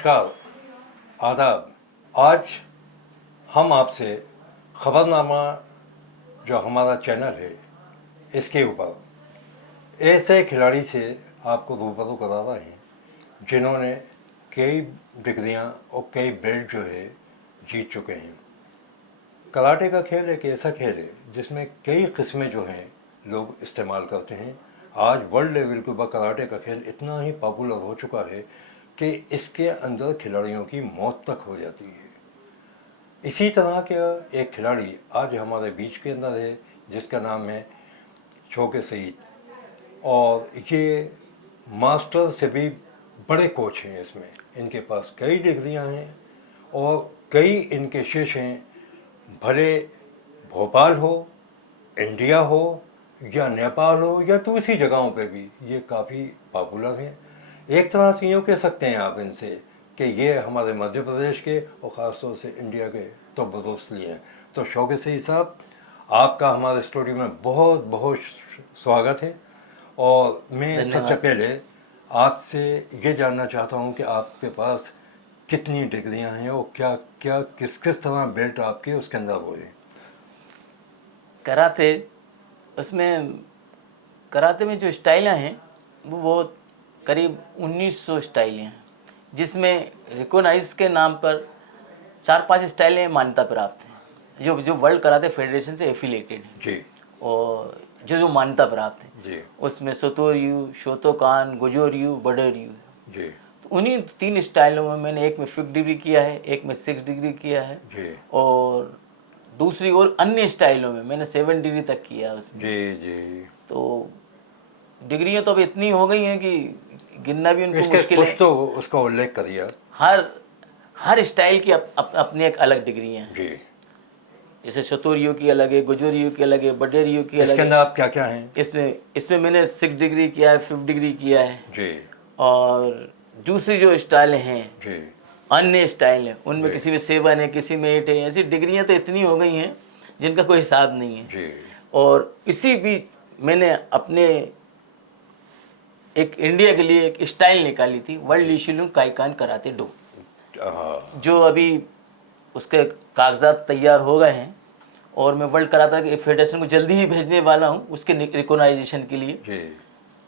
नमस्कार, आदाब। आज हम आपसे खबरनामा जो हमारा चैनल है इसके ऊपर ऐसे खिलाड़ी से आपको रूबरू करा रहे हैं जिन्होंने कई डिग्रियां और कई बेल्ट जो है जीत चुके हैं। कराटे का खेल एक ऐसा खेल है जिसमें कई किस्में जो हैं लोग इस्तेमाल करते हैं। आज वर्ल्ड लेवल के ऊपर कराटे का खेल इतना ही पॉपुलर हो चुका है कि इसके अंदर खिलाड़ियों की मौत तक हो जाती है। इसी तरह का एक खिलाड़ी आज हमारे बीच के अंदर है जिसका नाम है शौके सईद, और ये मास्टर से भी बड़े कोच हैं। इसमें इनके पास कई डिग्रियां हैं और कई इनके शिष्य हैं, भले भोपाल हो, इंडिया हो या नेपाल हो या दूसरी जगहों पे भी ये काफ़ी पॉपुलर हैं। एक तरह से यूँ कह सकते हैं आप इनसे कि ये हमारे मध्य प्रदेश के और ख़ास तौर से इंडिया के तो दोस्त लिए हैं। तो शौके सईद साहब, आपका हमारे स्टूडियो में बहुत बहुत स्वागत है। और मैं सबसे पहले आपसे ये जानना चाहता हूँ कि आपके पास कितनी डिग्रियां हैं और क्या क्या किस किस तरह बेल्ट आपके उसके अंदर वो है। कराते में जो स्टाइलें हैं वो करीब 1900 स्टाइलें हैं, जिसमें रिकोनाइज के नाम पर 4-5 स्टाइलें मान्यता प्राप्त हैं जो वर्ल्ड कराते फेडरेशन से एफिलेटेड हैं जी, और जो मान्यता प्राप्त है जी, उसमें सोतोरयू, शोतोकान, गोजोरयू, बडोरयू। जी, तो उन्हीं 3 स्टाइलों में मैंने एक में 5 डिग्री किया है, एक में 6 डिग्री किया है जी, और दूसरी और अन्य स्टाइलों में मैंने 7 डिग्री तक किया है उसमें। जी, जी। तो डिग्रियां तो अब इतनी हो गई हैं कि गिनना भी उनको इसके मुश्किल कुछ है। तो उसका उल्लेख करिए। हर स्टाइल की अपनी एक अलग डिग्रियां हैं। जी, जैसे शतोरियो की अलग है, गुजोरियो की अलग है, बडेरियो की अलग इसके है। अंदर आप क्या क्या हैं? इसमें मैंने 6 डिग्री किया है, 5 डिग्री किया है। जी, और दूसरी जो स्टाइल हैं, जी, अन्य स्टाइल हैं, उनमें जी, किसी में 7 है, किसी में 8 है। ऐसी डिग्रियां तो इतनी हो गई हैं जिनका कोई हिसाब नहीं है। जी, और इसी बीच मैंने अपने एक इंडिया के लिए एक स्टाइल निकाली थी, वर्ल्ड लीशिलुंग काइकान कराते डो, हाँ, जो अभी उसके कागजात तैयार हो गए हैं और मैं वर्ल्ड कराटे फेडरेशन को जल्दी ही भेजने वाला हूँ उसके रिकॉग्नाइजेशन के लिए। जी,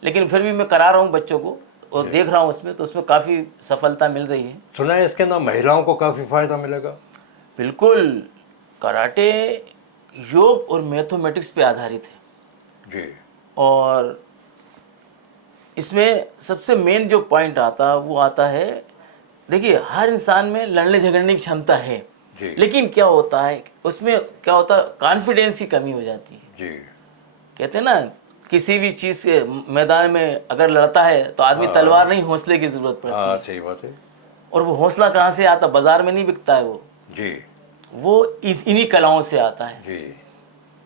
लेकिन फिर भी मैं करा रहा हूँ बच्चों को और देख रहा हूँ उसमें, तो उसमें काफ़ी सफलता मिल रही है। सुना है इसके अंदर महिलाओं को काफ़ी फायदा मिलेगा। बिल्कुल, कराटे योग और मैथमेटिक्स पे आधारित है जी, और इसमें सबसे मेन जो पॉइंट आता है, देखिए हर इंसान में लड़ने झगड़ने की क्षमता है, लेकिन क्या होता है उसमें कॉन्फिडेंस की कमी हो जाती है। जी, कहते हैं ना, किसी भी चीज़ के मैदान में अगर लड़ता है तो आदमी तलवार नहीं, हौसले की जरूरत पड़ती हाँ, है। सही बात है। और वो हौसला कहाँ से आता? बाजार में नहीं बिकता है जी, वो इन्हीं कलाओं से आता है। जी,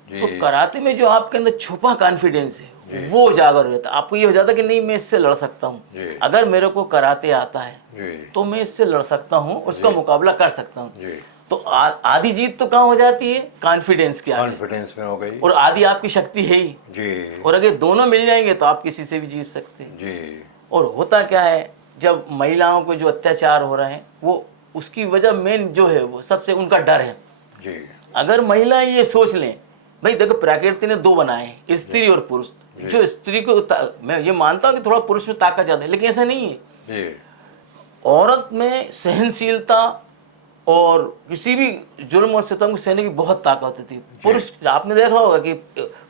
जी, तो कराटे में जो आपके अंदर छुपा कॉन्फिडेंस है वो उजागर हो जाता है। आपको ये हो जाता है कि नहीं, मैं इससे लड़ सकता हूँ। अगर मेरे को कराटे आता है तो मैं इससे लड़ सकता हूँ, उसका मुकाबला कर सकता हूँ। तो आधी जीत तो कहाँ हो जाती है? कॉन्फिडेंस की, कॉन्फिडेंस में हो गई। और आधी आपकी शक्ति है ही। जी, और अगर दोनों मिल जाएंगे तो आप किसी से भी जीत सकते हैं। जी, और होता क्या है, जब महिलाओं को जो अत्याचार हो रहे हैं वो उसकी वजह मेन जो है वो सबसे उनका डर है। जी, अगर महिलाएं ये सोच लें, भाई देखो प्रकृति ने 2 बनाए हैं, स्त्री और पुरुष। जो स्त्री को मैं ये मानता हूँ कि थोड़ा पुरुष में ताकत ज्यादा है, लेकिन ऐसा नहीं है। जी, औरत में सहनशीलता और किसी भी जुर्म और सितम को सहने की बहुत ताकत होती है। पुरुष, आपने देखा होगा कि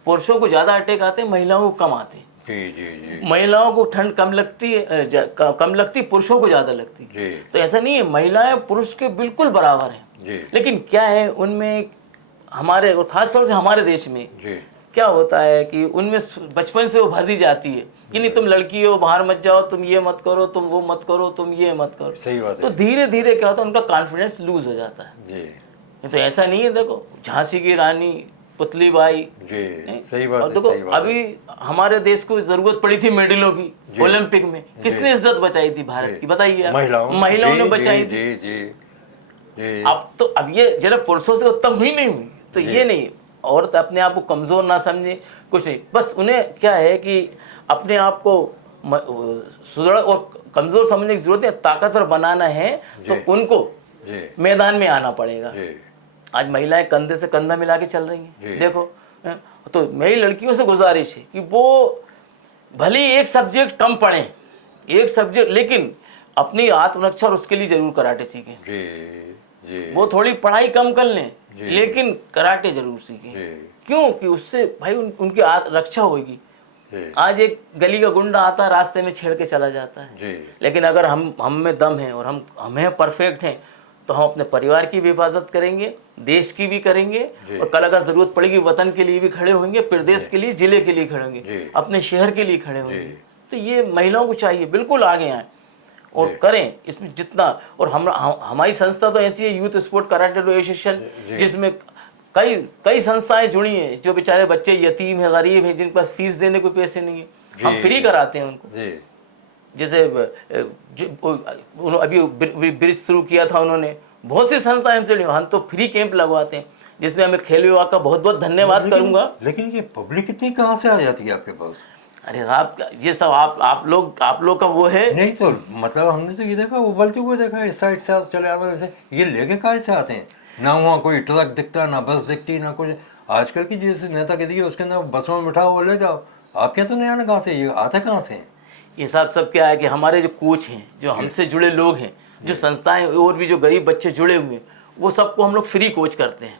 पुरुषों को ज्यादा अटैक आते हैं, महिलाओं को कम आते हैं। जी, जी, जी, महिलाओं को ठंड कम लगती है, कम लगती, पुरुषों को ज्यादा लगती है। तो ऐसा नहीं है, महिलाएं पुरुष के बिल्कुल बराबर हैं। लेकिन क्या है उनमें, हमारे और खासतौर से हमारे देश में क्या होता है कि उनमें बचपन से वो भर दी जाती है कि नहीं, तुम लड़की हो, बाहर मत जाओ, तुम ये मत करो, तुम वो मत करो, तुम ये मत करो। सही बात है। तो धीरे धीरे क्या होता है, उनका कॉन्फिडेंस लूज हो जाता है। जी, तो ऐसा नहीं है, देखो झांसी की रानी, पुतली बाई, जी, सही बात और है, देखो सही बात है। अभी हमारे देश को जरूरत पड़ी थी मेडलों की ओलंपिक में, किसने इज्जत बचाई थी भारत की? बताइए आप। महिलाओं ने बचाई थी। जी, जी, जी। अब ये जरा पुरुषों से उत्तम हुई नहीं हुई, तो ये नहीं, औरत अपने आप को कमजोर ना समझे, कुछ नहीं, बस उन्हें क्या है कि अपने आप को सुदृढ़ और कमजोर समझने की जरूरत है, ताकतवर बनाना है तो उनको मैदान में आना पड़ेगा। आज महिलाएं कंधे से कंधा मिला के चल रही हैं, देखो। तो मेरी लड़कियों से गुजारिश है कि वो भले ही एक सब्जेक्ट कम पढ़ें, एक सब्जेक्ट, लेकिन अपनी आत्मरक्षा और उसके लिए जरूर कराटे सीखें। वो थोड़ी पढ़ाई कम कर लें लेकिन कराटे जरूर सीखें। क्यों? कि उससे भाई उनकी रक्षा होगी। आज एक गली का गुंडा आता है, रास्ते में छेड़ के चला जाता है, लेकिन अगर हम में दम है और हम परफेक्ट हैं तो हम अपने परिवार की भी हिफाजत करेंगे, देश की भी करेंगे, और कल अगर जरूरत पड़ेगी वतन के लिए भी खड़े होंगे, प्रदेश के लिए, जिले के लिए खड़े होंगे, अपने शहर के लिए खड़े होंगे। तो ये महिलाओं को चाहिए बिल्कुल आगे आए और करें इसमें जितना। और हमारी संस्था तो ऐसी है, यूथ स्पोर्ट कराटे एसोसिएशन, जिसमें कई संस्थाएं जुड़ी हैं। जो बेचारे बच्चे यतीम है, गरीब हैं, जिनके पास फीस देने को पैसे नहीं है, हम फ्री कराते हैं उनको। जैसे अभी ब्रिज शुरू किया था उन्होंने, बहुत सी संस्थाएं जुड़ी, हम तो फ्री कैंप लगवाते हैं, जिसमें हमें खेल विभाग का बहुत बहुत धन्यवाद करूंगा। लेकिन ये पब्लिक इतनी कहाँ से आ जाती है आपके पास? अरे साहब, ये सब आप लोग का वो है नहीं, तो मतलब हमने तो ये देखा, उबलते हुए देखा, इस साइड से चले आते हैं, ये लेके कहाँ से आते हैं? ना वहाँ कोई ट्रक दिखता, ना बस दिखती, ना कुछ। आजकल की जैसे नेतागिरी है, उसके अंदर बसों में बिठाओ, ले जाओ। आपके तो नहीं आना, कहाँ से ये आते कहाँ से हैं? ये सब क्या है कि हमारे जो कोच हैं, जो हमसे जुड़े लोग हैं, जो संस्थाएं और भी जो गरीब बच्चे जुड़े हुए हैं, वो सबको हम लोग फ्री कोच करते हैं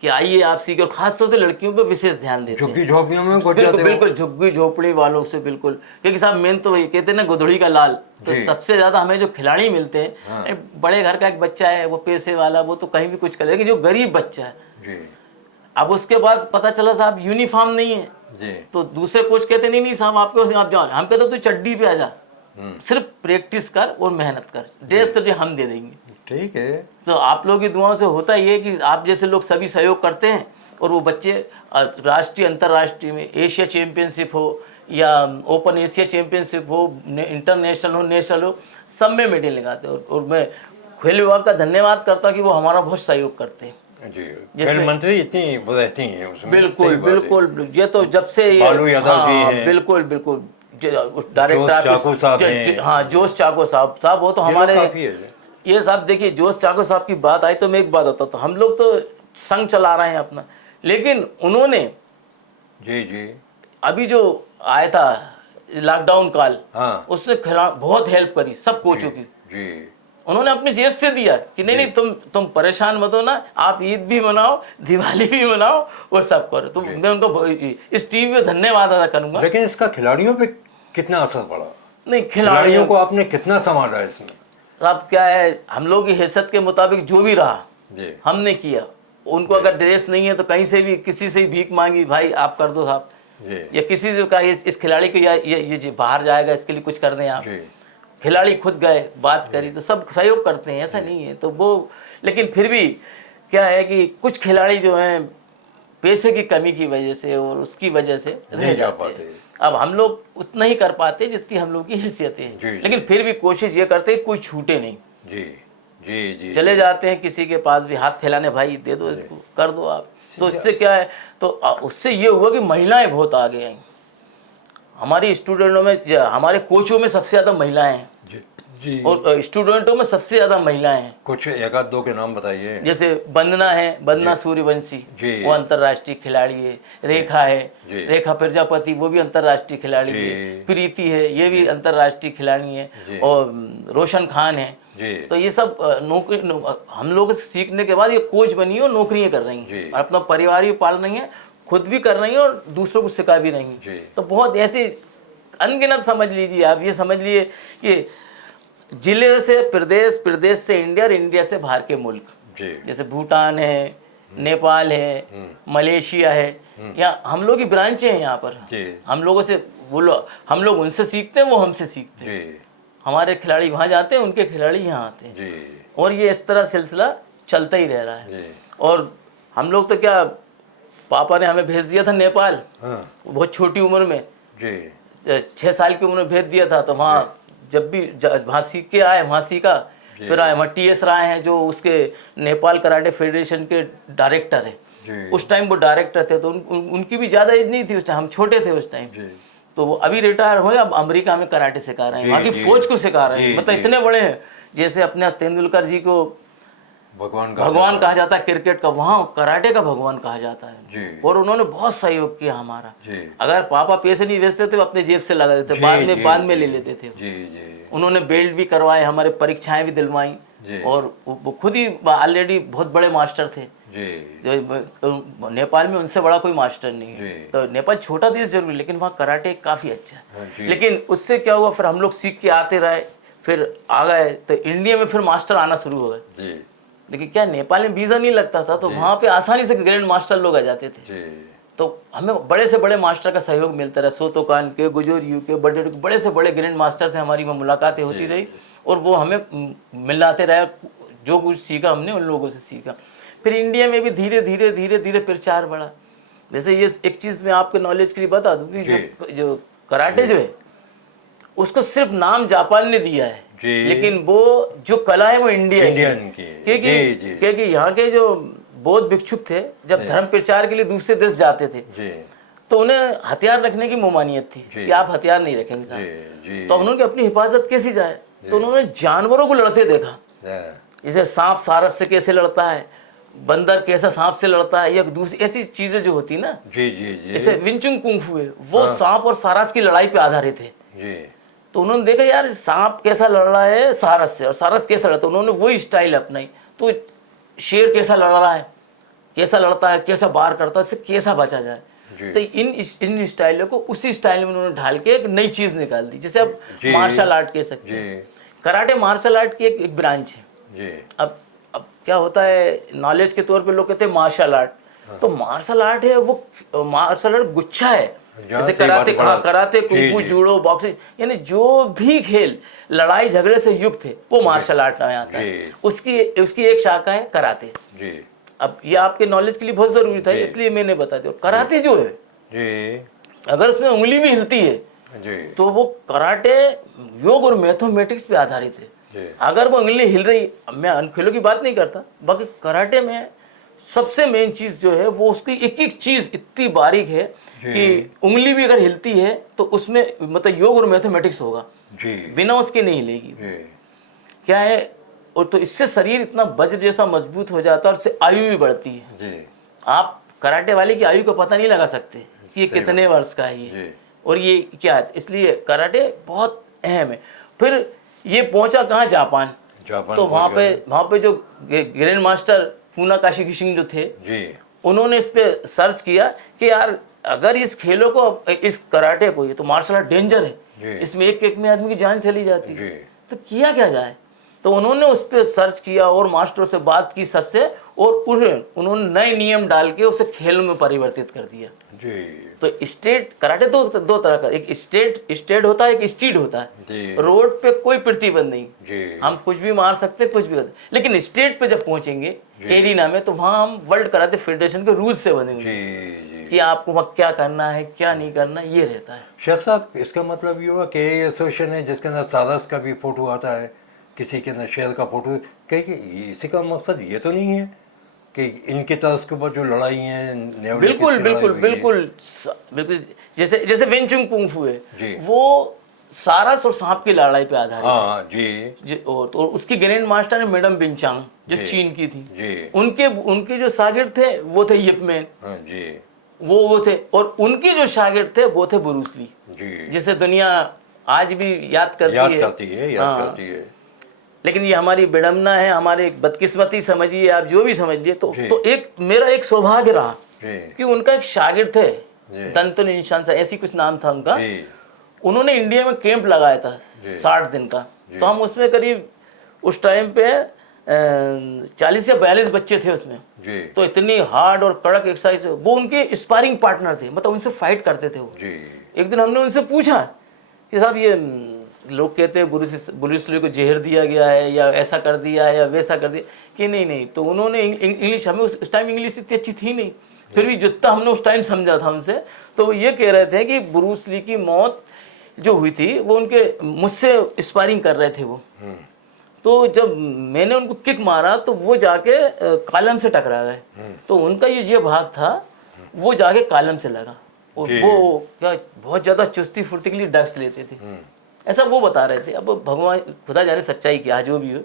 कि आइए आप सीखिए। और खासतौर से लड़कियों पे विशेष ध्यान देते हैं। झुग्गी झोपड़ियों में बिल्कुल झुग्गी झोपड़ी वालों से बिल्कुल, क्योंकि साहब मेन तो ये कहते हैं ना, गोधड़ी का लाल। तो सबसे ज्यादा हमें जो खिलाड़ी मिलते हैं, बड़े घर का एक बच्चा है, वो पैसे वाला, वो तो कहीं भी कुछ कर, लेकिन जो गरीब बच्चा है, अब उसके पास पता चला साहब यूनिफॉर्म नहीं है, तो दूसरे कोच कहते नहीं साहब आपके आप जाओ, हम कहते तू चड्डी पे आ जा, सिर्फ प्रैक्टिस कर और मेहनत कर, ड्रेस तुझे हम दे देंगे। ठीक है। तो आप लोगों की दुआओं से होता ये कि आप जैसे लोग सभी सहयोग करते हैं, और वो बच्चे राष्ट्रीय अंतर्राष्ट्रीय में, एशिया चैंपियनशिप हो या ओपन एशिया चैंपियनशिप हो, इंटरनेशनल हो, नेशनल हो, सब में मेडल लगाते हैं। और मैं खेल विभाग का धन्यवाद करता कि वो हमारा बहुत सहयोग करते हैं। खेल मंत्री इतनी रहती हैं उसमें। बिल्कुल बिल्कुल, ये तो जब से ये बिल्कुल डायरेक्टर, हाँ जोश चाको साहब वो तो हमारे, ये साहब देखिए, जोश चाको साहब की बात आई तो मैं एक बात होता, तो हम लोग तो संघ चला रहे हैं अपना, लेकिन उन्होंने अभी जो आया था लॉकडाउन काल, उसने बहुत हेल्प करी सब कोचों की। उन्होंने अपनी जेब से दिया कि नहीं तुम परेशान मत हो ना, आप ईद भी मनाओ, दिवाली भी मनाओ, वो सब करो। तो मैं उनको इस टीवी पे धन्यवाद अदा करूंगा। लेकिन इसका खिलाड़ियों पे कितना असर पड़ा? नहीं, खिलाड़ियों को आपने कितना संभाला इसमें? साहब क्या है, हम लोग की हैसियत के मुताबिक जो भी रहा हमने किया। उनको अगर ड्रेस नहीं है तो कहीं से भी, किसी से भीख मांगी, भाई आप कर दो साहब, या किसी से कहा इस खिलाड़ी को ये बाहर जाएगा, इसके लिए कुछ कर दें आप। खिलाड़ी खुद गए, बात करी, तो सब सहयोग करते हैं, ऐसा नहीं है। तो वो, लेकिन फिर भी क्या है कि कुछ खिलाड़ी जो हैं पैसे की कमी की वजह से और उसकी वजह से रह जाते हैं। अब हम लोग उतना ही कर पाते जितनी हम लोग की हैसियतें हैं, लेकिन फिर भी कोशिश ये करते हैं कोई छूटे नहीं। जी चले जाते हैं किसी के पास भी हाथ फैलाने, भाई दे दो इसको, कर दो आप। तो इससे क्या है, तो उससे ये हुआ कि महिलाएं बहुत आगे आई। हमारी स्टूडेंटों में, हमारे कोचों में सबसे ज्यादा महिलाएं हैं और स्टूडेंटों में सबसे ज्यादा महिलाएं हैं। कुछ एक आध दो के नाम बताइए। जैसे वंदना है, वंदना सूर्यवंशी, वो अंतर्राष्ट्रीय खिलाड़ी है। रेखा है, रेखा प्रजापति, वो भी अंतर्राष्ट्रीय खिलाड़ी है। प्रीति है, ये भी अंतर्राष्ट्रीय खिलाड़ी है। और रोशन खान है। तो ये सब नौकरी हम लोग सीखने के बाद ये कोच बनी है और नौकरियां कर रही हैं, अपना परिवार भी पाल रही हैं, खुद भी कर रही हैं और दूसरों को सिखा भी रही हैं। तो बहुत ऐसे अनगिनत समझ लीजिए आप, ये समझ लिए कि जिले से प्रदेश, प्रदेश से इंडिया और इंडिया से बाहर के मुल्क, जैसे भूटान है, नेपाल है, मलेशिया है, या हम लोग की ब्रांचें हैं यहाँ पर। हम लोगों से बोलो, हम लोग उनसे सीखते हैं, वो हमसे सीखते हैं। हमारे खिलाड़ी वहाँ जाते हैं, उनके खिलाड़ी यहाँ आते हैं, और ये इस तरह सिलसिला चलता ही रह रहा है। और हम लोग तो क्या, पापा ने हमें भेज दिया था नेपाल, बहुत छोटी उम्र में, 6 साल की उम्र में भेज दिया था। तो वहाँ जब भी वहाँ सीख के आए, वहाँ सीखा, फिर आए वहाँ TS राय हैं जो उसके नेपाल कराटे फेडरेशन के डायरेक्टर है। उस टाइम वो डायरेक्टर थे, तो उनकी भी ज़्यादा एज नहीं थी उस टाइम, हम छोटे थे उस टाइम। तो वो अभी रिटायर हुए, अब अमेरिका में कराटे सिखा रहे हैं, वहाँ की फौज को सिखा रहे हैं। मतलब इतने बड़े हैं, जैसे अपने तेंदुलकर जी को भगवान कहा जाता है क्रिकेट का, वहाँ कराटे का भगवान कहा जाता है। और उन्होंने बहुत सहयोग किया हमारा। अगर पापा पैसे नहीं भेजते थे, अपने जेब से लगा देते, बाद में ले लेते थे। उन्होंने बेल्ट भी करवाए, हमारे परीक्षाएं भी दिलवाई, और वो खुद ही ऑलरेडी बहुत बड़े मास्टर थे। नेपाल में उनसे बड़ा कोई मास्टर नहीं है। तो नेपाल छोटा देश जरूर, लेकिन वहाँ कराटे काफी अच्छा है। लेकिन उससे क्या हुआ, फिर हम लोग सीख के आते रहे, फिर आ गए तो इंडिया में फिर मास्टर आना शुरू हो गए। लेकिन क्या नेपाल में वीजा नहीं लगता था, तो वहाँ पे आसानी से ग्रैंड मास्टर लोग आ जाते थे। तो हमें बड़े से बड़े मास्टर का सहयोग मिलता रहा। सोतोकान के, गुजोरियू के, बड़े से बड़े ग्रैंड मास्टर से हमारी वहाँ मुलाकातें होती रही, और वो हमें मिलाते रहे। जो कुछ सीखा हमने उन लोगों से सीखा। फिर इंडिया में भी धीरे धीरे प्रचार बढ़ा। जैसे ये एक चीज़ मैं आपके नॉलेज के लिए बता दूं कि जो कराटे जो है, उसको सिर्फ नाम जापान ने दिया है, लेकिन वो जो कला है वो इंडियन की। क्योंकि यहाँ के जो बौद्ध भिक्षुक थे, जब धर्म प्रचार के लिए दूसरे देश जाते थे, तो उन्हें हथियार रखने की ममानियत थी कि आप हथियार नहीं रखेंगे। तो उन्होंने अपनी हिफाजत कैसी जाए, तो उन्होंने जानवरों को लड़ते देखा। जैसे सांप सारस से कैसे लड़ता है, बंदर कैसा सांप से लड़ता है, या दूसरी ऐसी चीजें जो होती ना, जैसे विंचुंग कुंफू है, वो सांप और सारस की लड़ाई पे आधारित है। तो उन्होंने देखा यार सांप कैसा लड़ रहा है सारस से, और सारस कैसा लड़ता है, उन्होंने वही स्टाइल अपनाई। तो शेर कैसा लड़ रहा है, कैसा लड़ता है, कैसा वार करता है, उससे कैसा बचा जाए। तो इन स्टाइलों को उसी स्टाइल में उन्होंने ढाल के एक नई चीज निकाल दी, जैसे अब मार्शल आर्ट कह सकते हैं। कराटे मार्शल आर्ट की एक ब्रांच है। अब क्या होता है, नॉलेज के तौर पे लोग कहते हैं मार्शल आर्ट, तो मार्शल आर्ट है वो मार्शल आर्ट गुच्छा है। जैसे कराते, कुंफू, जूडो, बॉक्सिंग, यानी जो भी खेल लड़ाई झगड़े से युक्त है वो मार्शल आर्ट में आता है। उसकी एक शाखा है कराते। अब ये आपके नॉलेज के लिए बहुत जरूरी था, इसलिए मैंने बता दिया। कराटे जो है, अगर उसमें उंगली भी हिलती है तो वो कराटे योग और मैथमेटिक्स पे आधारित है। अगर वो उंगली हिल रही, मैं अनखेलों की बात नहीं करता, बाकी कराटे में सबसे मेन चीज जो है वो उसकी एक एक चीज इतनी बारीक है कि उंगली भी अगर हिलती है तो उसमें मतलब योग और मैथमेटिक्स होगा, बिना उसके नहीं हिलेगी। क्या है, और तो इससे शरीर इतना वज्र जैसा मजबूत हो जाता है, और इससे आयु भी बढ़ती है। आप कराटे वाले की आयु का पता नहीं लगा सकते कि ये कितने वर्ष का है ये, और ये क्या है। इसलिए कराटे बहुत अहम है। फिर ये पहुंचा कहाँ, जापान। तो वहाँ पे जो ग्रैंड मास्टर फुनाकाशी गिशिंग जो थे, उन्होंने इस पे सर्च किया कि यार अगर इस खेलों को, इस कराटे को, ये तो मार्शल आर्ट डेंजर है, इसमें एक में आदमी की जान चली जाती है, तो किया क्या जाए। तो उन्होंने उस पर सर्च किया और मास्टरों से बात की सबसे, और उन्होंने नए नियम डाल के उसे खेल में परिवर्तित कर दिया। तो स्टेट कराटे दो तरह का, एक स्टेट होता है, एक स्ट्रीट होता है। रोड पे कोई प्रतिबंध नहीं, हम कुछ भी मार सकते, कुछ भी करते, लेकिन स्टेट पे जब पहुंचेंगे एरिना में, तो वहाँ हम वर्ल्ड कराटे फेडरेशन के रूल से बनेंगे कि आपको वहाँ क्या करना है, क्या नहीं करना, ये रहता है। शेख साहब, इसका मतलब ये हुआ कि ये एसोसिएशन है जिसके अंदर सारस का भी फोटो आता है, किसी के अंदर शेर का फोटो, कहीं इसी का मकसद ये तो नहीं है कि इनके तरफ के ऊपर जो लड़ाई है। बिल्कुल। जैसे विंचुंग कुंफू है, वो सारस और सांप की लड़ाई पे आधारित है। और उसकी ग्रैंड मास्टर है मैडम बिंचांग, जो चीन की थी। उनके जो शागिर्द थे वो थे यिप मैन, वो थे, और उनके जो शागिर्द थे वो थे ब्रूस ली, जिसे दुनिया आज भी याद करती है। लेकिन ये हमारी विडम्बना है, हमारी बदकिस्मती समझिए, आप जो भी समझिए। तो मेरा एक सौभाग्य रहा कि उनका एक शागिर्द थे, दंतन इंसान सा, ऐसी कुछ नाम था उनका। उन्होंने इंडिया में कैंप लगाया था 60 दिन का। तो हम उसमें करीब उस टाइम पे 40 या 42 बच्चे थे उसमें। तो इतनी हार्ड और कड़क एक्सरसाइज, वो उनके स्पारिंग पार्टनर थे, मतलब उनसे फाइट करते थे वो। एक दिन हमने उनसे पूछा कि साहब ये लोग कहते हैं ब्रूस ली को जहर दिया गया है, या ऐसा कर दिया है, या वैसा कर दिया, कि नहीं। तो उन्होंने इंग्लिश, हमें उस टाइम इंग्लिश इतनी अच्छी थी नहीं, फिर भी जितना हमने उस टाइम समझा था उनसे, तो वो ये कह रहे थे कि ब्रूस ली की मौत जो हुई थी वो उनके मुझसे स्पारिंग कर रहे थे वो। तो जब मैंने उनको किक मारा तो वो जाके कॉलम से टकरा गए। तो उनका ये भाग था, वो जाके कॉलम से लगा, और जी। वो क्या बहुत ज़्यादा चुस्ती फुर्ती के लिए ड्रग्स लेते थे, ऐसा वो बता रहे थे। अब भगवान खुदा जाने सच्चाई क्या जो भी हो,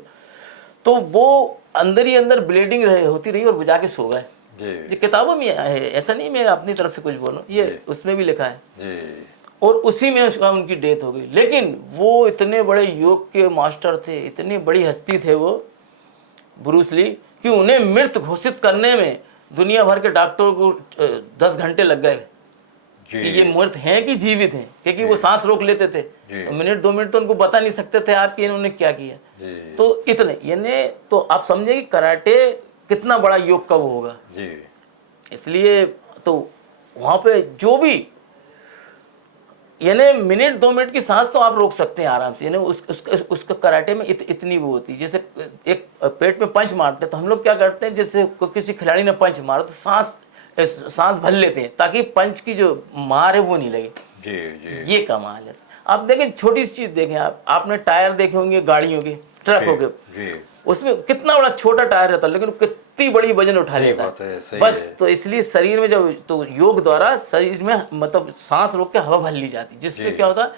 तो वो अंदर ही अंदर ब्लीडिंग रहे होती रही और वो जाके सो गए। ये जी किताबों में है, ऐसा नहीं मैं अपनी तरफ से कुछ बोल रहा हूँ, ये जी। उसमें भी लिखा है। जी और उसी में उसका उनकी डेथ हो गई। लेकिन वो इतने बड़े योग के मास्टर थे, इतनी बड़ी हस्ती थे वो ब्रूस ली, कि उन्हें मृत घोषित करने में दुनिया भर के डॉक्टरों को 10 घंटे लग गए जी कि ये मृत हैं कि जीवित हैं, क्योंकि वो सांस रोक लेते थे। जी। तो मिनट 2 मिनट तो उनको बता नहीं सकते थे आप कि इन्होंने क्या किया। जी तो इतने यानी तो आप समझे कि कराटे कितना बड़ा योग का वो होगा। जी इसलिए तो वहाँ पे जो भी यानी मिनट 2 मिनट की सांस तो आप रोक सकते हैं आराम से। यानी उसका कराटे में इतनी वो होती है। जैसे एक पेट में पंच मारते हैं तो हम लोग क्या करते हैं, जैसे किसी खिलाड़ी ने पंच मारा तो सांस भर लेते हैं ताकि पंच की जो मार है वो नहीं लगे। जी जी ये कमाल है। आप देखें छोटी सी चीज देखें, आपने टायर देखे होंगे गाड़ियों के, ट्रकों के, जी। उसमें कितना बड़ा छोटा टायर रहता है लेकिन कितनी बड़ी वजन उठा सही लेता बात है, है। सही बस है। तो इसलिए शरीर में जब तो योग द्वारा शरीर में मतलब सांस रोक के हवा भर ली जाती, जिससे जी। क्या होता है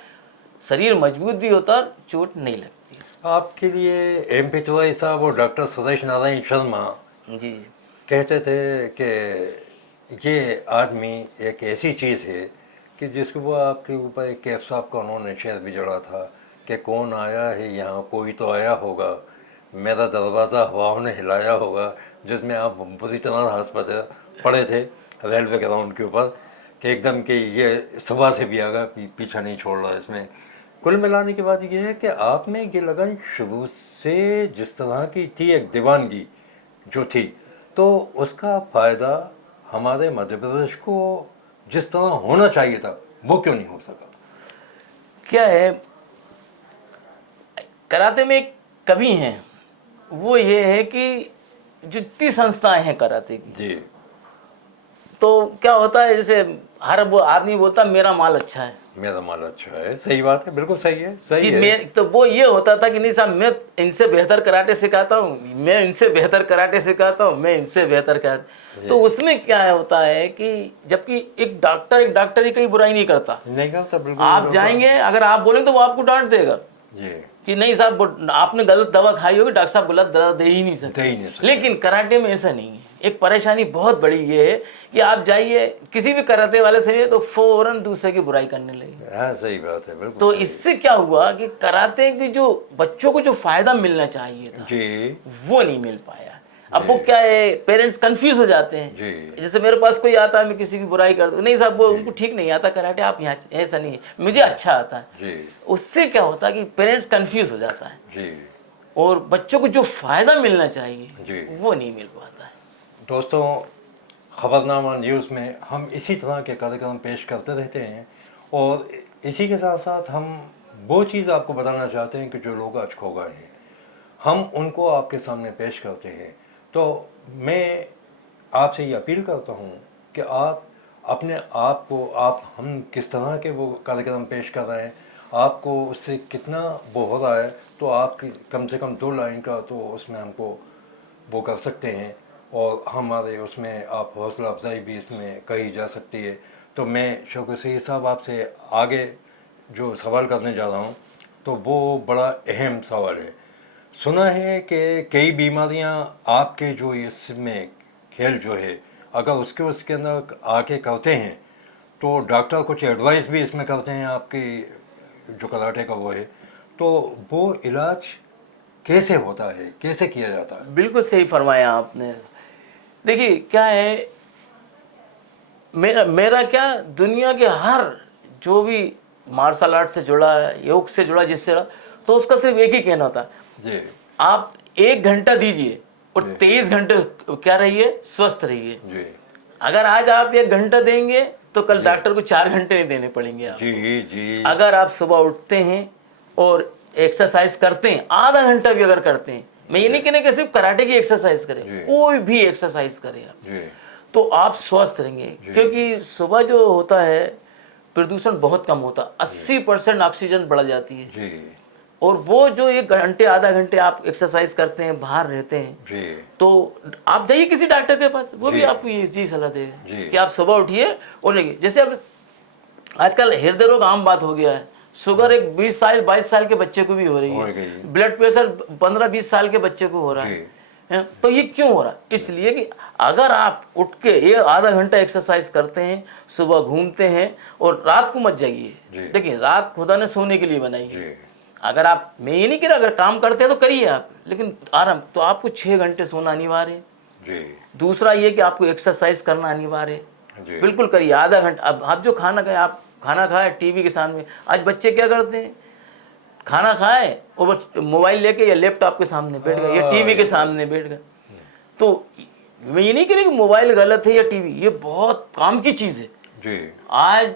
शरीर मजबूत भी होता और चोट नहीं लगती। आपके लिए एम पी तिवारी साहब और डॉक्टर सुरेश नारायण शर्मा जी कहते थे कि ये आदमी एक ऐसी चीज़ है कि जिसके वो आपके ऊपर एक कैफ साहब का उन्होंने शेर भी जड़ा था कि कौन आया है यहाँ, कोई तो आया होगा, मेरा दरवाज़ा हवाओं ने हिलाया होगा, जिसमें आप बुरी तरह हंस पड़े थे रेलवे ग्राउंड के ऊपर कि एकदम कि ये सुबह से भी आगा पीछा नहीं छोड़ रहा इसमें। कुल मिलाने के बाद ये है कि आप में ये लगन शुरू से जिस तरह की थी, एक दीवानगी जो थी, तो उसका फ़ायदा हमारे मध्य प्रदेश को जिस तरह होना चाहिए था वो क्यों नहीं हो सका? क्या है, कराटे में एक कमी है, वो ये है कि जितनी संस्थाएं हैं कराटे की, जी तो क्या होता है जैसे हर वो आदमी बोलता मेरा माल अच्छा है, मेरा माल अच्छा है। सही बात है, बिल्कुल सही है, सही कि है। मैं तो वो ये होता था कि नहीं साहब मैं इनसे बेहतर कराटे सिखाता हूँ, मैं इनसे बेहतर कराटे सिखाता हूँ, मैं इनसे बेहतर कराटे। तो उसमें क्या होता है कि जबकि एक डॉक्टर ही कहीं बुराई नहीं करता। नहीं करता, बिल्कुल। आप जाएंगे अगर आप बोलेंगे तो वो आपको डांट देगा जी कि नहीं साहब आपने गलत दवा खाई होगी, डॉक्टर साहब गलत दवा दे ही नहीं सकते। लेकिन कराटे में ऐसा नहीं है। एक परेशानी बहुत बड़ी ये है कि आप जाइए किसी भी कराटे वाले से तो फौरन दूसरे की बुराई करने लगे। हाँ, सही बात है, बिल्कुल। तो सही। इससे क्या हुआ कि कराटे की जो बच्चों को जो फायदा मिलना चाहिए था जी वो नहीं मिल पाया। अब वो क्या है, पेरेंट्स कंफ्यूज हो जाते हैं। जी जैसे मेरे पास कोई आता है, मैं किसी की बुराई कर दूं, नहीं साहब वो उनको ठीक नहीं आता कराटे, आप यहाँ ऐसा नहीं है, मुझे अच्छा आता है। जी उससे क्या होता है कि पेरेंट्स कंफ्यूज हो जाता है जी। और बच्चों को जो फायदा मिलना चाहिए जी। वो नहीं मिल पाता है। दोस्तों, खबरनामा न्यूज़ में हम इसी तरह के कार्यक्रम पेश करते रहते हैं और इसी के साथ साथ हम वो चीज़ आपको बताना चाहते हैं कि जो लोग आज खो गए हैं, हम उनको आपके सामने पेश करते हैं। तो मैं आपसे ये अपील करता हूँ कि आप अपने आप को, हम किस तरह के वो कार्यक्रम पेश कर रहे हैं, आपको उससे कितना वो हो रहा है, तो आप कम से कम 2 लाइन का तो उसमें हमको वो कर सकते हैं और हमारे उसमें आप हौसला अफजाई भी इसमें कही जा सकती है। तो मैं शौकत सईद साहब आपसे आगे जो सवाल करने जा रहा हूँ तो वो बड़ा अहम सवाल है। सुना है कि कई बीमारियाँ आपके जो इसमें खेल जो है, अगर उसके अंदर आके करते हैं तो डॉक्टर कुछ एडवाइस भी इसमें करते हैं आपके जो कराटे का वो है, तो वो इलाज कैसे होता है, कैसे किया जाता है? बिल्कुल सही फरमाया आपने। देखिए क्या है, मेरा क्या, दुनिया के हर जो भी मार्शल आर्ट से जुड़ा है, योग से जुड़ा, जिससे जुड़ा, तो उसका सिर्फ एक ही कहना होता है, जी आप 1 घंटा दीजिए और जी। 23 घंटे क्या रहिए, स्वस्थ रहिए। जी अगर आज आप 1 घंटा देंगे तो कल डॉक्टर को 4 घंटे नहीं देने पड़ेंगे आपको। जी जी। अगर आप सुबह उठते हैं और एक्सरसाइज करते हैं, आधा घंटा भी अगर करते हैं, मैं ये नहीं कहने कि सिर्फ कराटे की एक्सरसाइज करें, जी। कोई भी एक्सरसाइज करें आप, जी तो आप स्वस्थ रहेंगे। क्योंकि सुबह जो होता है प्रदूषण बहुत कम होता, 80% ऑक्सीजन बढ़ जाती है। जी और वो जो 1 घंटे आधा घंटे आप एक्सरसाइज करते हैं, बाहर रहते हैं, जी तो आप जाइए किसी डॉक्टर के पास, वो भी जी। आपको ये चीज सलाह देगा जी। कि आप सुबह उठिए और लेंगे। जैसे अब आजकल हृदय रोग आम बात हो गया है। शुगर एक 20 साल 22 साल के बच्चे को भी हो रही है, ब्लड प्रेशर 15-20 साल के बच्चे को हो रहा है। तो ये क्यों हो रहा है? इसलिए कि अगर आप उठ के ये आधा घंटा एक्सरसाइज करते हैं, सुबह घूमते हैं और रात को मत जाइए। देखिए रात खुदा ने सोने के लिए बनाई है। अगर आप, मैं ये नहीं कह रहा, अगर काम करते हैं तो करिए आप, लेकिन आराम, तो आपको 6 घंटे सोना अनिवार्य है। दूसरा ये कि आपको एक्सरसाइज करना अनिवार्य है, बिल्कुल करिए आधा घंटा। अब आप जो खाना खाए, आप खाना खाए टीवी के सामने, आज बच्चे क्या करते हैं, खाना खाए और बस मोबाइल लेके या लैपटॉप के सामने बैठ गए या टीवी के सामने बैठ गए। तो मैं ये नहीं कह रही कि मोबाइल गलत है या टीवी, ये बहुत काम की चीज़ है। आज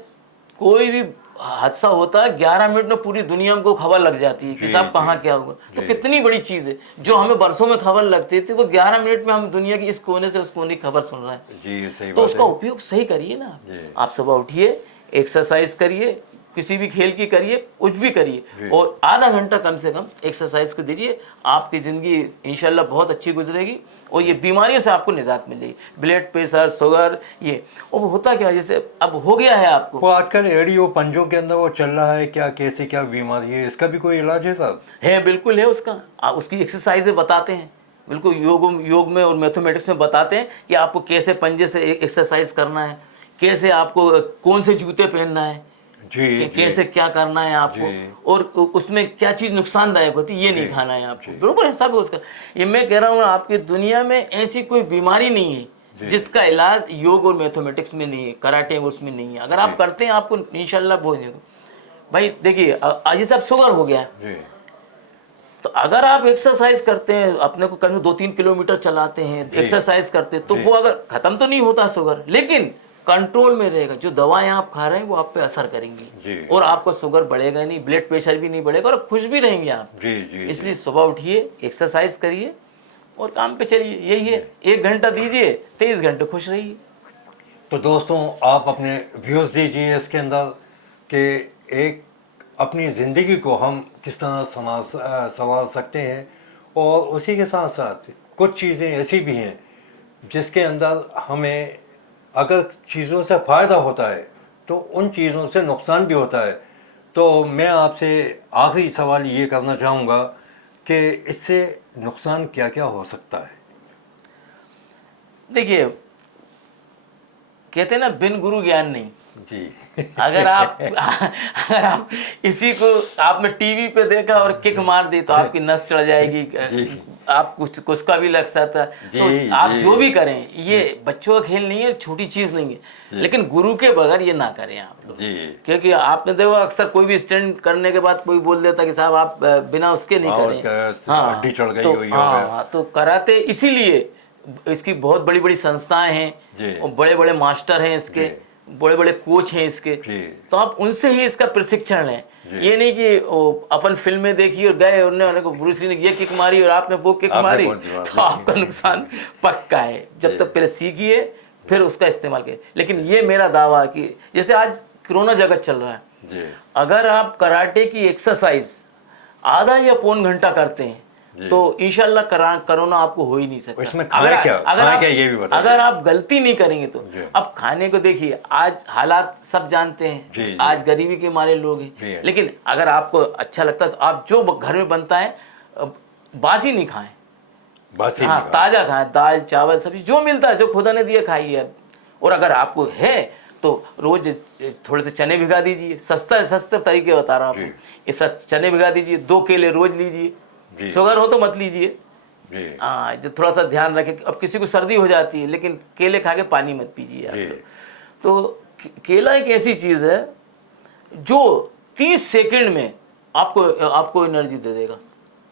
कोई भी हादसा होता है 11 मिनट में पूरी दुनिया को खबर लग जाती है कि साहब कहाँ क्या हुआ। तो कितनी बड़ी चीज़ है, जो हमें बरसों में खबर लगती थी, वो 11 मिनट में हम दुनिया की इस कोने से उस कोने की खबर सुन रहे हैं। तो उसका उपयोग सही करिए ना। आप सुबह उठिए, एक्सरसाइज करिए, किसी भी खेल की करिए, कुछ भी करिए, और आधा घंटा कम से कम एक्सरसाइज को दीजिए। आपकी ज़िंदगी इंशाल्लाह बहुत अच्छी गुजरेगी और ये बीमारियों से आपको निजात मिलेगी। ब्लड प्रेशर, शुगर, ये और होता क्या, जैसे अब हो गया है आपको, वो आजकल एड़ी वो पंजों के अंदर वो चल रहा है, क्या कैसे क्या बीमारी है, इसका भी कोई इलाज है साहब? है, बिल्कुल है उसका। उसकी एक्सरसाइजें बताते हैं, बिल्कुल योग में और मैथमेटिक्स में बताते हैं कि आपको कैसे पंजे से एक्सरसाइज करना है, कैसे आपको कौन से जूते पहनना है, कैसे क्या करना है आपको, और उसमें क्या चीज़ नुकसानदायक होती है, ये नहीं खाना है आपको। बरोबर है, सब उसका। ये मैं कह रहा हूँ, आपकी दुनिया में ऐसी कोई बीमारी नहीं है जिसका इलाज योग और मैथमेटिक्स में नहीं है, कराटे उसमें नहीं है। अगर आप करते हैं आपको इंशाल्लाह बहुत है। भाई देखिए, आज सब शुगर हो गया है, तो अगर आप एक्सरसाइज करते हैं, अपने को कहीं 2-3 किलोमीटर चलाते हैं, एक्सरसाइज करते हैं, तो वो अगर खत्म तो नहीं होता शुगर, लेकिन कंट्रोल में रहेगा। जो दवाएं आप खा रहे हैं वो आप पे असर करेंगी और आपका शुगर बढ़ेगा नहीं, ब्लड प्रेशर भी नहीं बढ़ेगा और खुश भी रहेंगे आप। इसलिए सुबह उठिए, एक्सरसाइज करिए और काम पे चलिए। यही है, 1 घंटा दीजिए, 23 घंटे खुश रहिए। तो दोस्तों, आप अपने व्यूज़ दीजिए इसके अंदर कि एक अपनी ज़िंदगी को हम किस तरह संभाल सकते हैं, और उसी के साथ साथ कुछ चीज़ें ऐसी भी हैं जिसके अंदर हमें अगर चीज़ों से फ़ायदा होता है तो उन चीज़ों से नुकसान भी होता है। तो मैं आपसे आखिरी सवाल ये करना चाहूँगा कि इससे नुकसान क्या क्या हो सकता है? देखिए, कहते हैं ना, बिन गुरु ज्ञान नहीं जी। अगर आप इसी को आपने टीवी पे देखा और किक मार दी तो आपकी नस चढ़ जाएगी, आप कुछ का भी लग सकता है। तो आप जो भी करें, ये बच्चों का खेल नहीं है, छोटी चीज नहीं है, लेकिन गुरु के बगैर ये ना करें आप लोग। क्योंकि आपने देखो अक्सर कोई भी स्टैंड करने के बाद कोई बोल देता कि साहब आप बिना उसके नहीं करें। हाँ, तो कराते इसीलिए इसकी बहुत बड़ी बड़ी संस्थाएं हैं और बड़े बड़े मास्टर हैं इसके, बड़े बड़े कोच हैं इसके, तो आप उनसे ही इसका प्रशिक्षण लें। ये नहीं कि अपन फिल्में देखी और गए, उन्होंने ब्रूस ली ने ये किक मारी और आपने वो किक मारी, तो आपका नुकसान पक्का है। जब तक पहले सीखिए फिर उसका इस्तेमाल करिए। लेकिन ये मेरा दावा कि जैसे आज कोरोना जगत चल रहा है, अगर आप कराटे की एक्सरसाइज आधा या पौन घंटा करते हैं तो इंशाल्लाह कोरोना आपको हो ही नहीं सकता। इसमें अगर आप गलती नहीं करेंगे तो। अब खाने को देखिए, आज हालात सब जानते हैं, आज गरीबी के मारे लोग हैं, लेकिन अगर आपको अच्छा लगता है तो आप जो घर में बनता है बासी नहीं खाएं, ताजा खाएं, दाल चावल सब्जी जो मिलता है, जो खुदा ने दिया खाइए। और अगर आपको है तो रोज थोड़े से चने भिगा दीजिए, सस्ते तरीके बता रहा हूँ आपको। चने भिगा दीजिए, 2 केले रोज लीजिए, शुगर हो तो मत लीजिए, जो थोड़ा सा ध्यान रखें। अब किसी को सर्दी हो जाती है, लेकिन केले खा के पानी मत पीजिए आप। तो केला एक ऐसी चीज है जो 30 सेकंड में आपको एनर्जी दे देगा।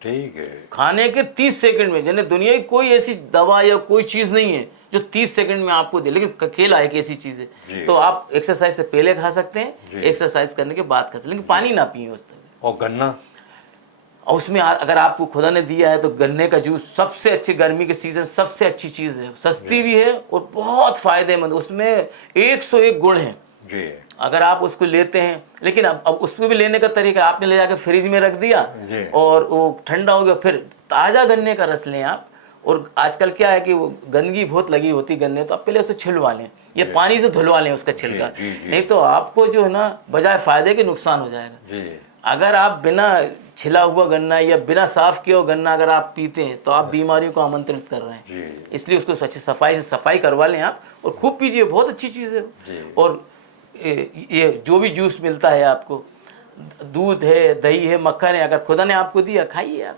ठीक है, खाने के 30 सेकंड में, यानी दुनिया की कोई ऐसी दवा या कोई चीज नहीं है जो 30 सेकंड में आपको दे, लेकिन केला एक ऐसी चीज है। तो आप एक्सरसाइज से पहले खा सकते हैं, एक्सरसाइज करने के बाद खा सकते हैं, लेकिन पानी ना पिए उस तरह। और गन्ना, और उसमें अगर आपको खुदा ने दिया है तो गन्ने का जूस सबसे अच्छी, गर्मी के सीजन सबसे अच्छी चीज़ है, सस्ती भी है और बहुत फायदेमंद। उसमें 101 गुण हैं अगर आप उसको लेते हैं। लेकिन अब उसको भी लेने का तरीका, आपने ले जाकर फ्रिज में रख दिया और वो ठंडा हो गया, फिर ताज़ा गन्ने का रस लें आप। और आजकल क्या है कि वो गंदगी बहुत लगी होती गन्ने, तो आप पहले उसे छिलवा लें, ये पानी से धुलवा लें उसका छिलका, नहीं तो आपको जो है ना बजाय फायदे के नुकसान हो जाएगा। अगर आप बिना छिला हुआ गन्ना या बिना साफ किया हुआ गन्ना अगर आप पीते हैं तो आप बीमारियों को आमंत्रित कर रहे हैं। इसलिए उसको अच्छी सफाई से सफाई करवा लें आप और खूब पीजिए, बहुत अच्छी चीज़ है। और ये जो भी जूस मिलता है आपको, दूध है, दही है, मक्खन है, अगर खुदा ने आपको दिया खाइए आप,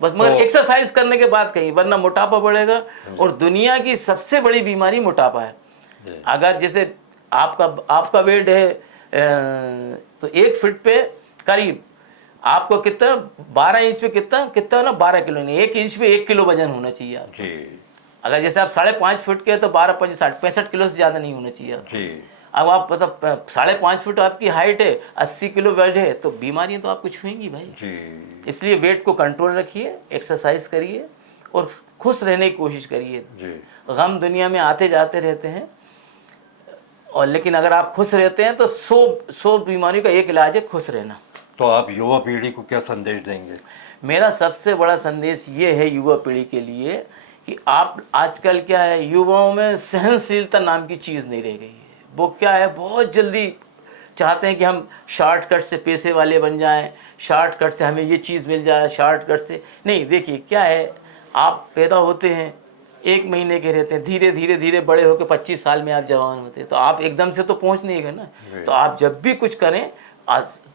बस मगर एक्सरसाइज करने के बाद खाइए, वरना मोटापा बढ़ेगा। और दुनिया की सबसे बड़ी बीमारी मोटापा है। अगर जैसे आपका वेट है तो 1 फीट पे करीब आपको कितना 12 इंच पे कितना ना 12 किलो, नहीं 1 इंच पे 1 किलो वजन होना चाहिए आप। अगर जैसे आप 5.5 फीट के तो 12, 25, 60, 65 किलो से ज़्यादा नहीं होना चाहिए। अब आप मतलब 5.5 फीट आपकी हाइट है, 80 किलो वेट है, तो बीमारियां तो आपको छुएंगी भाई। इसलिए वेट को कंट्रोल रखिए, एक्सरसाइज करिए और खुश रहने की कोशिश करिए। गम दुनिया में आते जाते रहते हैं, और लेकिन अगर आप खुश रहते हैं तो 100 बीमारियों का एक इलाज है खुश रहना। तो आप युवा पीढ़ी को क्या संदेश देंगे? मेरा सबसे बड़ा संदेश ये है युवा पीढ़ी के लिए कि आप आजकल क्या है, युवाओं में सहनशीलता नाम की चीज़ नहीं रह गई है। वो क्या है, बहुत जल्दी चाहते हैं कि हम शॉर्टकट से पैसे वाले बन जाएं, शॉर्टकट से हमें ये चीज़ मिल जाए, शॉर्टकट से नहीं। देखिए क्या है, आप पैदा होते हैं 1 महीने के रहते हैं, धीरे धीरे धीरे बड़े होकर 25 साल में आप जवान होते हैं, तो आप एकदम से तो पहुंच नहीं गए ना। तो आप जब भी कुछ करें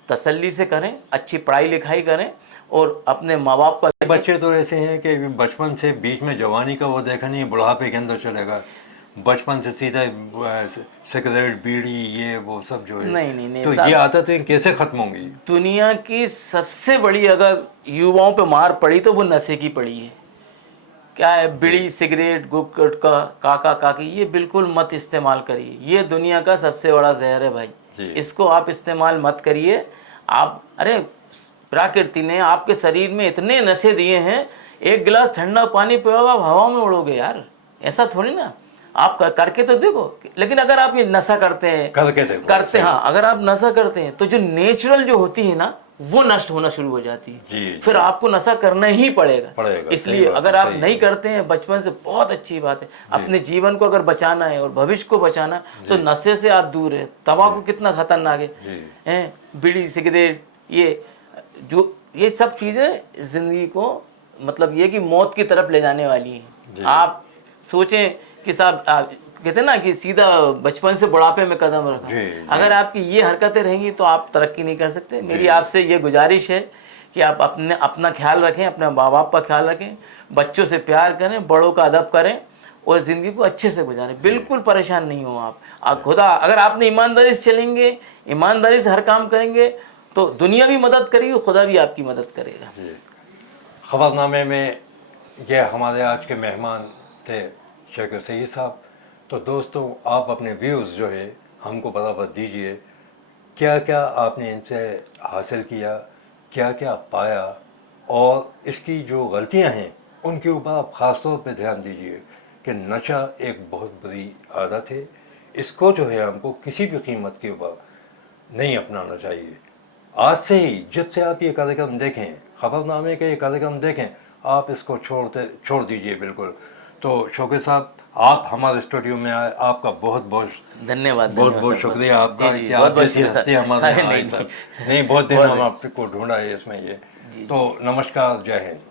तसल्ली से करें, अच्छी पढ़ाई लिखाई करें और अपने माँ बाप का। बच्चे तो ऐसे हैं कि बचपन से बीच में जवानी का वो देखा नहीं, बुढ़ापे के अंदर चलेगा, बचपन से सीधा सिगरेट बीड़ी ये वो सब जो है। नहीं तो ये आदतें कैसे खत्म होंगी? दुनिया की सबसे बड़ी अगर युवाओं पे मार पड़ी तो वो नशे की पड़ी है। क्या है, बीड़ी सिगरेट गुटखा काका काकी ये बिल्कुल मत इस्तेमाल करिए, ये दुनिया का सबसे बड़ा जहर है भाई। इसको आप इस्तेमाल मत करिए। आप अरे प्रकृति ने आपके शरीर में इतने नशे दिए हैं, 1 गिलास ठंडा पानी पियोगे आप हवा में उड़ोगे यार, ऐसा थोड़ी ना। आप करके तो देखो। लेकिन अगर आप ये नशा करते हैं हाँ, अगर आप नशा करते हैं तो जो नेचुरल जो होती है ना वो नष्ट होना शुरू हो जाती है। फिर आपको नशा करना ही पड़ेगा। इसलिए अगर आप नहीं करते हैं बचपन से, बहुत अच्छी बात है। अपने जीवन को अगर बचाना है और भविष्य को बचाना तो नशे से आप दूर है। तंबाकू कितना खतरनाक है, बीड़ी सिगरेट ये सब चीजें जिंदगी को मतलब ये कि मौत की तरफ ले जाने वाली हैं। आप सोचें कि साहब कहते हैं ना कि सीधा बचपन से बुढ़ापे में कदम रखा। अगर आपकी ये हरकतें रहेंगी तो आप तरक्की नहीं कर सकते। मेरी आपसे ये गुजारिश है कि आप अपना ख्याल रखें, अपने माँ बाप का ख्याल रखें, बच्चों से प्यार करें, बड़ों का अदब करें और ज़िंदगी को अच्छे से गुजारें। बिल्कुल परेशान नहीं हो आप। खुदा अगर आपने ईमानदारी से चलेंगे, ईमानदारी से हर काम करेंगे तो दुनिया भी मदद करेगी, खुदा भी आपकी मदद करेगा। खबरनामे में ये हमारे आज के मेहमान थे शेख सईद साहब। तो दोस्तों आप अपने व्यूज़ जो है हमको बराबर दीजिए, क्या क्या आपने इनसे हासिल किया, क्या क्या पाया, और इसकी जो गलतियां हैं उनके ऊपर आप ख़ास तौर पे ध्यान दीजिए कि नशा एक बहुत बुरी आदत है। इसको जो है हमको किसी भी कीमत के ऊपर नहीं अपनाना चाहिए। आज से ही जब से आप ये कार्यक्रम देखें, खबरनामे का ये कार्यक्रम देखें, आप इसको छोड़ दीजिए बिल्कुल। तो शौकत साहब आप हमारे स्टूडियो में आए, आपका बहुत बहुत धन्यवाद। बहुत शुक्रिया आपका कि आप जैसी हस्ती हमारे यहाँ आई सर। नहीं बहुत दिन हम आपको ढूंढा है इसमें ये। तो नमस्कार, जय हिंद।